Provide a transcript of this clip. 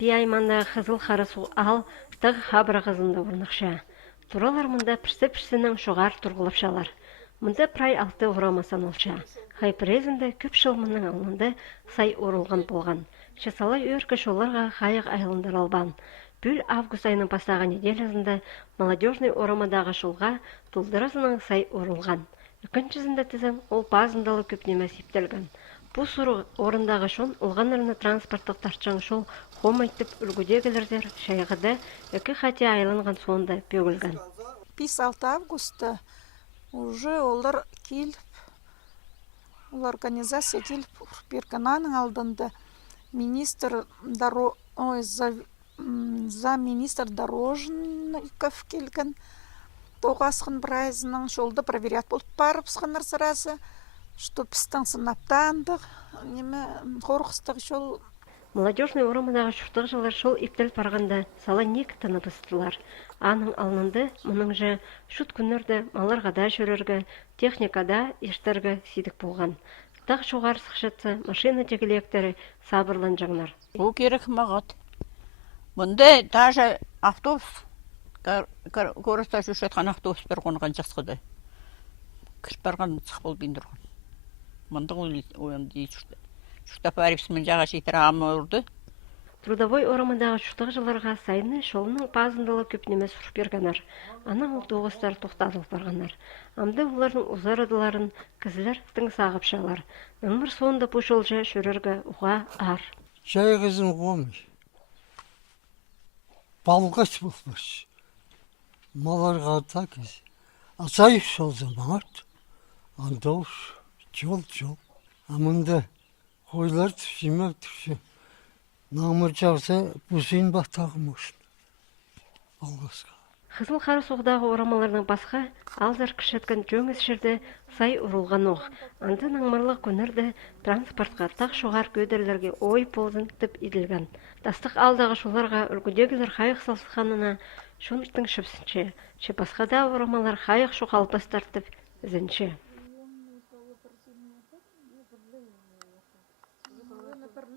Bir айманда қызыл қарысу ал тағы хабыра қызында орнықша. Туралар мұнда пірсі-пірсінің шоғар тұрғылып шалар. Мұнда прай алты ұрамасан олша. Хайпрезінде көп шылмының алынды сай орылған болған. Шасалай өркі шоларға қайық айлындар албан. Бүл август айының пастаған неделязында молодежный орамадағы шолға тұлдырасының сай орылған. Үкіншізінде тізім ол базындалы көп неме септелген. Бұл сұры орындағы шон ұлғанырына транспорттық тарчаң шол қомайтып үлгідегілердер шайғыда үкі қате айланған сонда бөгілген. 5-6 августа уже олар келіп, ол организация келіп, беркананың алдында замминистр дорожников келген. Тоғасқын бірайзының жолды проверят болып барып сқыныр сырасы, что пістің сынаптандық, қорқыстық жол. Молодежный орамадағы шуқтық жылар шол иптел парғанда сала нек тынып ыстылар. Аның алынды, мұның жа шут күнірді маларғада жүрергі, техникада ештергі сидік болған. Тақ шоғар сықшатса машина тегілектері сабырлан жаңлар. Бұл керек мағат. Бұнда даже автобус, көрісті жүршетқан автобус бір қонған жақсыды. Кіріп барған мұтсық бол бейіндірген. Мұнда ойын дейді жүрді. Шушта парипсмен жаға жетір амы ұрды. Трудовой орамадағы шуқтық жыларға сайыны шолының пазындалы көпнеме сұрып бергенар. Ана ол тоғыстар тоқтадылып барғанар. Амды олардың ұзарыдыларын кізілер тың сағып шалар. Өмір соңында бұл жолжа шөрергі ұға ар. Жай қызым қомыш. Балғаш болмаш. Маларға атакыз. Асайып шол замағат. Андауш жол. Амында қойлар түшімек түші. Намыр жағса бұзын бақтағым өшін. Алғасқа. Қызыл қары соғдағы орамалардың басқа алзар кішеткен жөңіз жерде сай ұрылған оқ. Анды наңмарлық көнірді транспортқа тақ шоғар көдерлерге ой ползын тіп еділген. Дастық алдағы шоларға үлгідегілер қайық салсықанына шоныктың шөпсінше. Басқада орамалар қайық шоқ алпас тартып ізінше.